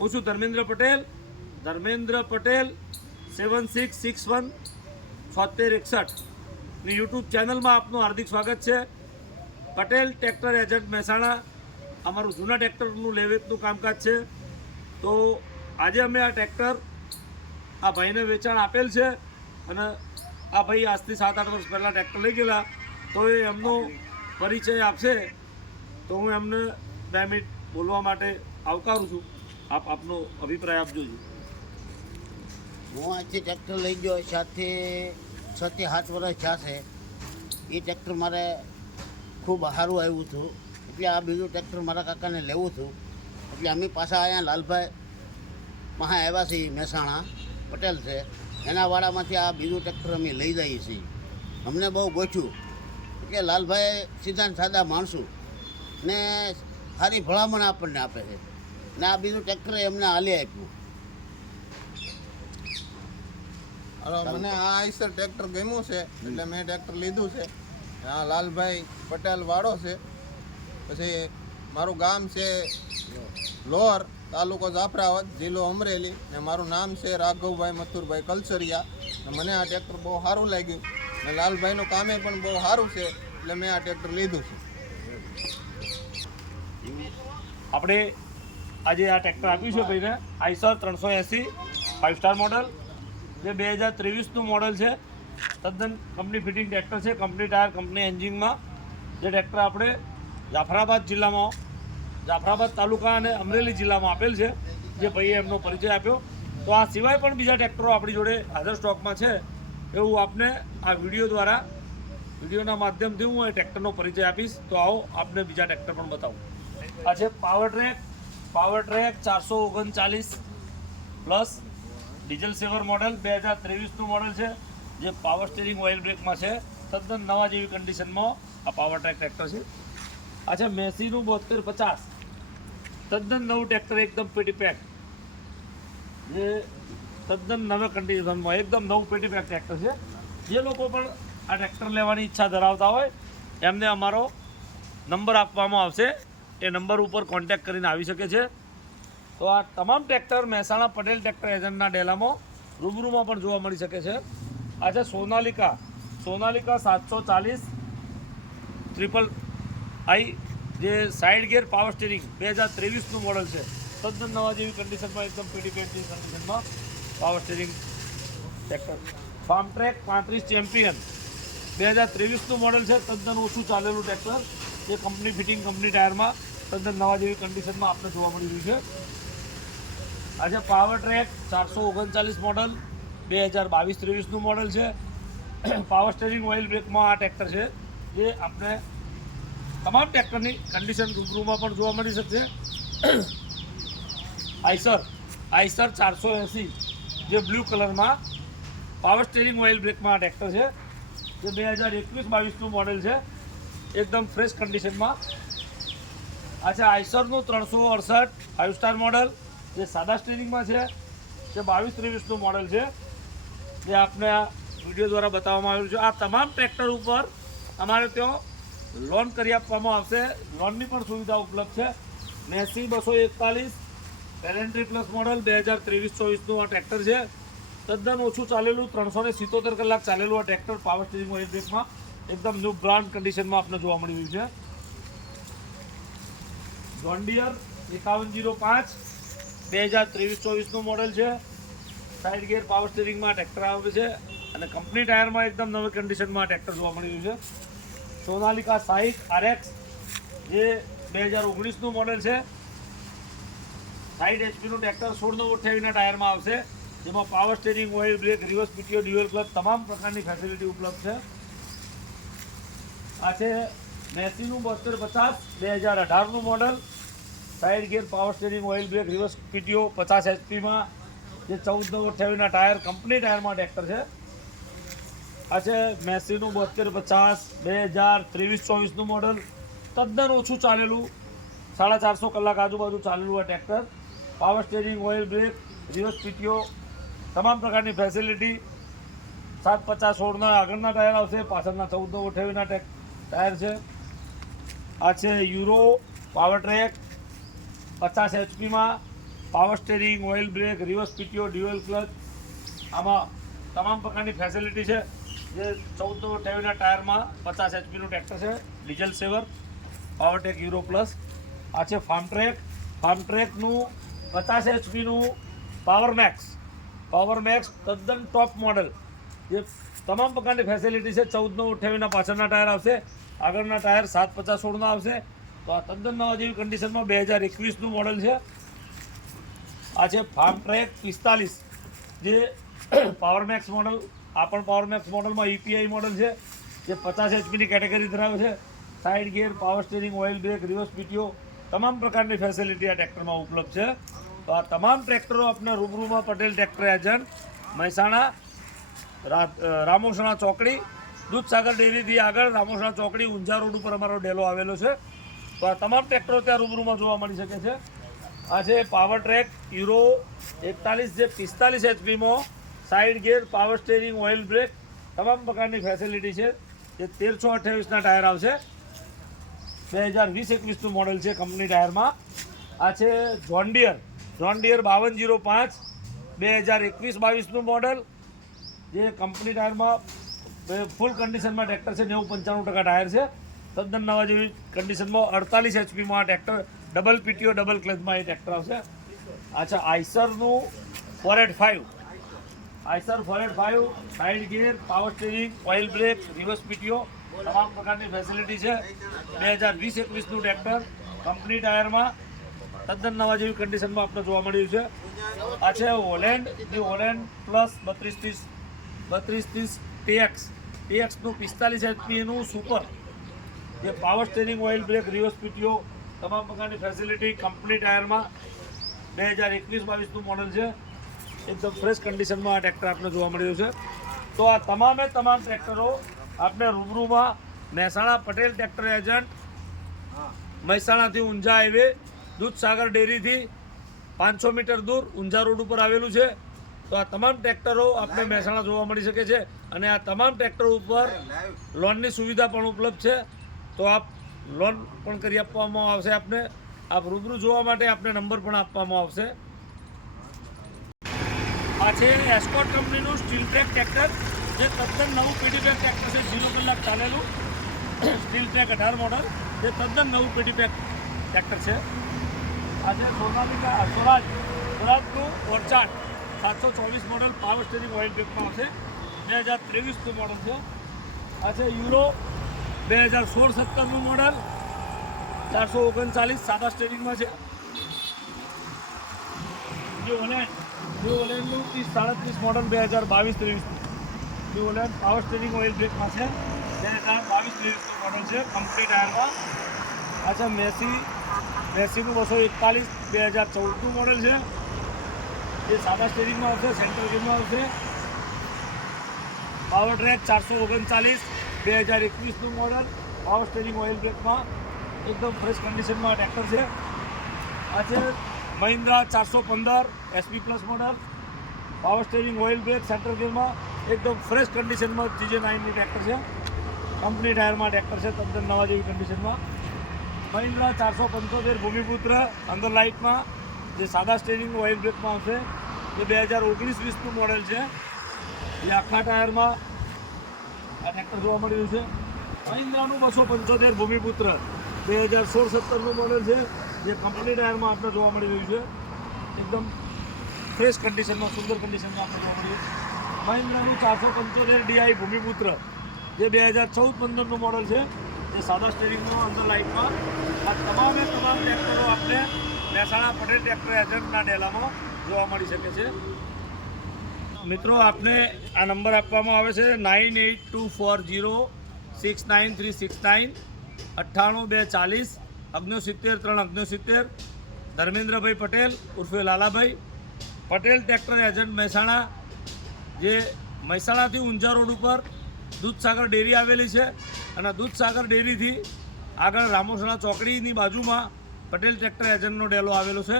હું છું ધર્મેન્દ્ર પટેલ 7661 ની યુટ્યુબ ચેનલમાં આપનું હાર્દિક સ્વાગત છે. પટેલ ટ્રેક્ટર એજન્ટ મહેસાણા અમારું જૂના ટ્રેક્ટરનું લેવેચનું કામકાજ છે. તો આજે અમે આ ટ્રેક્ટર આ ભાઈને વેચાણ આપેલ છે અને આ ભાઈ આજથી 7-8 વર્ષ પહેલાં ટ્રેક્ટર લઈ ગયેલા, તો એ એમનો પરિચય આપશે. તો હું એમને 2 મિનિટ બોલવા માટે આવકારું છું. આપ આપનો અભિપ્રાય આપજો. હું આજથી ટ્રેક્ટર લઈ ગયો સાથે 6-7 વર્ષ થયા છે. એ ટ્રેક્ટર મારે ખૂબ સારું આવ્યું હતું, એટલે આ બીજું ટ્રેક્ટર મારા કાકાને લેવું હતું. એટલે અમે પાછા અહીંયા લાલભાઈ મહા આવ્યા છીએ, મહેસાણા પટેલ છે એના વાડામાંથી આ બીજું ટ્રેક્ટર અમે લઈ જઈએ છીએ. અમને બહુ ગોઠ્યું, એટલે લાલભાઈ સીધા સાદા માણસો ને સારી ભલામણ આપણને આપે છે ને આ બીજું ટ્રેક્ટર એમને હાલી આપ્યું. મને આ આઈસર ટ્રેક્ટર ગમ્યું છે એટલે મેં ટ્રેક્ટર લીધું છે. આ લાલભાઈ પટેલ વાડો છે. પછી મારું ગામ છે લોહર, તાલુકો જાફરાબાદ, જિલ્લો અમરેલી, ને મારું નામ છે રાઘવભાઈ મથુરભાઈ કલસરિયા. મને આ ટ્રેક્ટર બહુ સારું લાગ્યું ને લાલભાઈનું કામે પણ બહુ સારું છે, એટલે મેં આ ટ્રેક્ટર લીધું છે. આપણે આજે આ ટ્રેક્ટર આપ્યું છે ભાઈને, આઈસર 380 5 સ્ટાર મોડલ, જે 2023નું મોડલ છે. તદ્દન કંપની ફિટિંગ ટ્રેક્ટર છે, કંપની ટાયર, કંપની એન્જિનમાં. જે ટ્રેક્ટર આપણે જાફરાબાદ જિલ્લામાં, જાફરાબાદ તાલુકા અને અમરેલી જિલ્લામાં આપેલ છે. જે ભાઈએ એમનો પરિચય આપ્યો. તો આ સિવાય પણ બીજા ટ્રેક્ટરો આપણી જોડે હાજર સ્ટોકમાં છે, એવું આપને આ વિડીયો દ્વારા, વિડીયોના માધ્યમથી હું એ ટ્રેક્ટરનો પરિચય આપીશ. તો આવો આપને બીજા ટ્રેક્ટર પણ બતાવું. આ છે power track 439 plus diesel saver model, 2023નું મોડલ છે. જે પાવર સ્ટીરિંગ ઓઇલ બ્રેકમાં છે. તદ્દન નવા જેવી કન્ડિશનમાં આ પાવર ટ્રેક ટ્રેક્ટર છે. આ છે મેસીનું 7250, તદ્દન નવું ટ્રેક્ટર, એકદમ પેટી પેક, જે તદ્દન નવા કન્ડિશનમાં એકદમ નવું પેટી પેક ટ્રેક્ટર છે. જે લોકો પણ આ ટ્રેક્ટર લેવાની ઈચ્છા ધરાવતા હોય એમને અમારો નંબર આપવામાં આવશે. એ નંબર ઉપર કોન્ટેક્ટ કરીને આવી શકે છે. તો આ તમામ ટ્રેક્ટર મહેસાણા પટેલ ટ્રેક્ટર એજન્ટના ડેલામાં રૂબરૂમાં પણ જોવા મળી શકે છે. આ છે સોનાલિકા 740 ટ્રિપલ આઈ, જે સાઇડ ગિયર પાવર સ્ટીરિંગ 2023નું મોડલ છે. તદ્દન નવા જેવી કન્ડિશનમાં, એકદમ પીડી પેટી કન્ડિશનમાં power steering tractor. Farm track 35 champion 2023નું મોડલ છે. તદ્દન ઓછું ચાલેલું ટ્રેક્ટર, જે કંપની ફિટિંગ, કંપની ટાયરમાં તદ્દન નવા જેવી કન્ડિશનમાં આપણે જોવા મળી રહ્યું છે. આજે પાવર ટ્રેક 439 મોડલ 2022-23નું મોડલ છે. પાવર સ્ટીરિંગ ઓઇલ બ્રેકમાં આ ટ્રેક્ટર છે, જે આપણે તમામ ટ્રેક્ટરની કન્ડિશન રૂબરૂમાં પણ જોવા મળી શકશે. આઈસર 480, જે બ્લુ કલરમાં પાવર સ્ટીરિંગ ઓઇલ બ્રેકમાં આ ટ્રેક્ટર છે. જે 2021-22નું મોડલ છે, એકદમ ફ્રેશ કન્ડિશનમાં. આ છે આઈસરનું 368 5 સ્ટાર મોડલ, જે સાદા સ્ટીરિંગમાં છે. જે 22-23નું મોડલ છે, જે આપને આ વિડીયો દ્વારા બતાવવામાં આવ્યું છે. આ તમામ ટ્રેક્ટર ઉપર અમારે ત્યાં લોન કરી આપવામાં આવશે. લોનની પણ સુવિધા ઉપલબ્ધ છે. મેસી 241 પેલેન્ટ્રી પ્લસ મોડલ 2023-24નું આ ટ્રેક્ટર છે. તદ્દન ઓછું ચાલેલું, 377 કલાક ચાલેલું આ ટ્રેક્ટર પાવર સ્ટીરિંગ ઓઇલ બ્રેકમાં એકદમ ન્યૂ બ્રાન્ડ કન્ડિશનમાં આપણે જોવા મળી રહ્યું છે. જોન ડિયર 5105 2023-24નું મોડલ છે. સાઇડ ગિયર પાવર સ્ટીરિંગમાં ટ્રેક્ટર આવે છે અને કંપની ટાયરમાં એકદમ નવી કન્ડિશનમાં ટ્રેક્ટર જોવા મળી રહ્યું છે. સોનાલિકા 60 RX, જે 2019નું મોડલ છે. 60 HPનું ટ્રેક્ટર 16/28ના ટાયરમાં આવશે, જેમાં power steering, oil brake, reverse PTO, dual clutch તમામ પ્રકારની ફેસિલિટી ઉપલબ્ધ છે. આ છે મેસીનું 7250 2018નું model, side gear power steering oil brake, reverse PTO, 50 HPમાં, જે 14/28ના ટાયર, કંપની ટાયરમાં ટ્રેક્ટર છે. આ છે મેસીનું 7250 2023-24નું મોડલ, તદ્દન ઓછું ચાલેલું, 450 કલાક આજુબાજુ ચાલેલું આ tractor. Power steering, oil brake, reverse PTO, તમામ પ્રકારની ફેસિલિટી. 750/16ના આગળના ટાયર આવશે, પાછળના 14/28ના ટાયર છે. આ છે યુરો પાવર ટ્રેક 50 HPમાં power steering, oil brake, reverse PTO, dual clutch, આમાં તમામ પ્રકારની ફેસિલિટી છે. જે 1428ના ટાયરમાં 50 HPનું ટ્રેક્ટર છે, diesel saver, Powertech Euro plus. આ છે ફાર્મટ્રેકનું 50 HPનું પાવર મેક્સ તદ્દન ટોપ મોડલ. જે તમામ પ્રકારની ફેસિલિટી છે. 1428ના પાછળના ટાયર આવશે, આગળના ટાયર 750/16ના આવશે. તો આ તદ્દન નવા જેવી કન્ડિશનમાં 2021નું મોડલ છે. આ છે ફાર્મટ્રેક 45, જે પાવર મેક્સ મોડલ. આ પણ પાવર મેક્સ મોડલમાં EPI મોડલ છે, જે 50 HPની કેટેગરી ધરાવે છે. Side gear, power steering, oil brake, reverse PTO, તમામ પ્રકારની ફેસિલિટી આ ટ્રેક્ટરમાં ઉપલબ્ધ છે. તો આ તમામ ટ્રેક્ટરો આપણે રૂબરૂમાં પટેલ ટ્રેક્ટર એજન્ટ, મહેસાણા, રામોસણા ચોકડી, દૂધસાગર ડેરીથી આગળ રામોસણા ચોકડી, ઊંઝા રોડ ઉપર અમારો ડેલો આવેલો છે. તો આ તમામ ટ્રેક્ટરો ત્યાં રૂબરૂમાં જોવા મળી શકે છે. આ છે પાવર ટ્રેક યુરો 41, જે 45 HPમાં side gear, power steering, oil brake, તમામ પ્રકારની ફેસિલિટી છે. જે 1328ના ટાયર આવશે, 2020-21નું મોડલ છે કંપની ટાયરમાં. આ છે જોન ડિયર 5205, 2021-22નું મોડલ, જે કંપની ટાયરમાં ફૂલ કન્ડિશનમાં ટ્રેક્ટર છે. 90-95% ટાયર છે. તદ્દન નવા જેવી કન્ડિશનમાં 48 HPમાં આ ટ્રેક્ટર, ડબલ પીટીઓ, ડબલ ક્લચમાં એ ટ્રેક્ટર આવશે. અચ્છા, આઈસરનું 485, side gear, power steering, oil brake, reverse PTO, તમામ પ્રકારની ફેસિલિટી છે. 2020-21નું ટ્રેક્ટર કંપની ટાયરમાં તદ્દન નવા જેવી કન્ડિશનમાં આપણે જોવા મળ્યું છે. આ છે હોલેન્ડ પ્લસ 3230 TX નું 45 HPનું સુપર, જે power steering, oil brake, reverse PTO, તમામ પ્રકારની ફેસિલિટી કંપની ટાયરમાં 2021-22નું મોડલ છે. એકદમ ફ્રેશ કન્ડિશનમાં આ ટ્રેક્ટર આપણે જોવા મળ્યું છે. તો આ તમામ ટ્રેક્ટરો આપણે રૂબરૂમાં મહેસાણા પટેલ ટ્રેક્ટર એજન્ટ, મહેસાણાથી ઊંઝા હાઈવે, દૂધસાગર ડેરીથી 500 મીટર દૂર ઊંઝા રોડ ઉપર આવેલું છે. તો આ તમામ ટ્રેક્ટરો આપણે મહેસાણા જોવા મળી શકે છે. અને આ તમામ ટ્રેક્ટરો ઉપર લોનની સુવિધા પણ ઉપલબ્ધ છે. તો આપ લોન પણ કરી આપવામાં આવશે આપને. આપ રૂબરૂ જોવા માટે આપને નંબર પણ આપવામાં આવશે. આ છે એસ્કોર્ટ કંપનીનું સ્ટીલ ટ્રેક ટ્રેક્ટર, જે તદ્દન નવું પેટી પેક ટ્રેક્ટર છે. 0 કલાક ચાલેલું સ્ટીલ ટ્રેક 18 મોડલ, જે તદ્દન નવું પેટી પેક ટ્રેક્ટર છે. આ છે સ્વરાજનું ઓરચાટ 724 મોડલ, પાવર સ્ટેરિંગ, ઓઇલ બ્રેકમાં આવશે. 2023નું મોડલ છે. આ છે યુરો 2016-17નું મોડલ, 439, સાદા સ્ટેરિંગમાં છે. ઓલેન્ડનું 30-37 મોડલ, 2022-23નું ઓલેન્ડ, પાવર સ્ટેરિંગ, ઓઇલ બ્રેકમાં છે. 2022-23નું મોડલ છે કંપની ટાયરમાં. આ છે મેસીનું 241, 2014નું મોડલ છે. એ સાદા સ્ટેરિંગમાં આવશે, સેન્ટ્રલ ગેરમાં આવશે. પાવર ટ્રેક 439, 2021નું મોડલ, પાવર સ્ટેરિંગ, ઓઇલ બ્રેકમાં એકદમ ફ્રેશ કન્ડિશનમાં ટ્રેક્ટર છે. આ છે Mahindra 415 SP plus model, power steering, oil brake, central ગેરમાં એકદમ ફ્રેશ કન્ડિશનમાં GJ9ની ટ્રેક્ટર છે. કંપની ટાયરમાં ટ્રેક્ટર છે, તદ્દન નવા જેવી કન્ડિશનમાં. મહિન્દ્રા 475 ભૂમિપુત્ર અંદર લાઇટમાં, જે સાદા સ્ટેરિંગ, ઓઇલ બ્રેકમાં આવશે. એ 2019-20નું મોડલ છે. એ આખા ટાયરમાં આ ટ્રેક્ટર જોવા મળી રહ્યું છે. મહિન્દ્રાનું 275 ભૂમિપુત્ર 2016-17નું મોડલ છે, જે કંપની ટાયરમાં આપણે જોવા મળી રહ્યું છે. એકદમ ફ્રેશ કન્ડિશનમાં, સુંદર કન્ડિશનમાં આપણે જોવા મળી રહ્યું છે. મહિન્દ્રાનું 475 DI ભૂમિપુત્ર, જે 2014-15નું મોડલ છે, જે સાદા સ્ટેરિંગનું અંદર લાઇટમાં. આ તમામ ટ્રેક્ટરો આપણે મહેસાણા પટેલ ટ્રેક્ટર એજન્ટના ડેલામાં જોવા મળી શકે છે. મિત્રો, આપને આ નંબર આપવામાં આવે છે 9824069369, 98240 69 ધર્મેન્દ્રભાઈ પટેલ ઉર્ફે લાલાભાઈ, પટેલ ટ્રેક્ટર એજન્ટ મહેસાણા, જે મહેસાણાથી ઊંઝા રોડ ઉપર દૂધસાગર ડેરી આવેલી છે. અને દૂધસાગર ડેરીથી આગળ રામોસણા ચોકડીની બાજુમાં પટેલ ટ્રેક્ટર એજન્ટનો ડેલો આવેલો છે,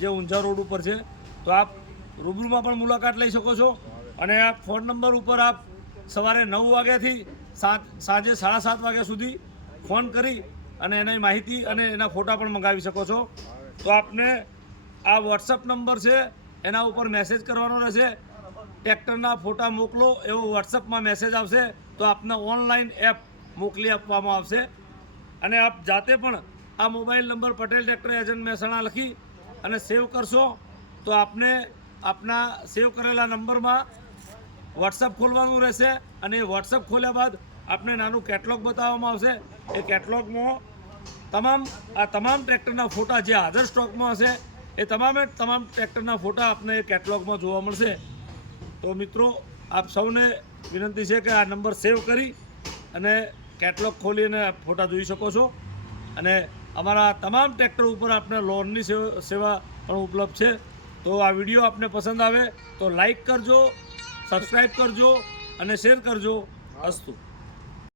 જે ઊંઝા રોડ ઉપર છે. તો આપ રૂબરૂમાં પણ મુલાકાત લઈ શકો છો. અને આ ફોન નંબર ઉપર આપ સવારે 9 વાગ્યાથી સાંજે 7:30 વાગ્યા સુધી ફોન કરી અને એની માહિતી અને એના ફોટા પણ મંગાવી શકો છો. તો આપને આ વોટ્સઅપ નંબર છે, એના ઉપર મેસેજ કરવાનો રહેશે. ટ્રેક્ટરના ફોટા મોકલો એવો વોટ્સઅપમાં મેસેજ આવશે તો આપને ઓનલાઈન એપ મોકલી આપવામાં આવશે. અને આપ જાતે પણ આ mobile number Patel tractor agent Mehsana લખી અને સેવ કરશો તો આપને આપના સેવ કરેલા નંબરમાં વોટ્સઅપ ખોલવાનું રહેશે. અને એ વોટ્સઅપ ખોલ્યા બાદ આપને નાનું કેટલોગ બતાવવામાં આવશે. એ કેટલોગમાં તમામ ટ્રેક્ટરના ફોટા જે હાજર સ્ટોકમાં હશે એ તમામ ટ્રેક્ટરના ફોટા આપને એ કેટલોગમાં જોવા મળશે. તો મિત્રો આપ સૌને વિનંતી છે કે આ નંબર સેવ કરી અને કેટલોગ ખોલીને ફોટા જોઈ શકો છો. અને અમારા તમામ ટ્રેક્ટર ઉપર આપણે લોનની સેવા પણ ઉપલબ્ધ છે. તો આ વિડીયો આપને પસંદ આવે તો લાઈક કરજો, સબસ્ક્રાઈબ કરજો અને શેર કરજો. અસ્તુ.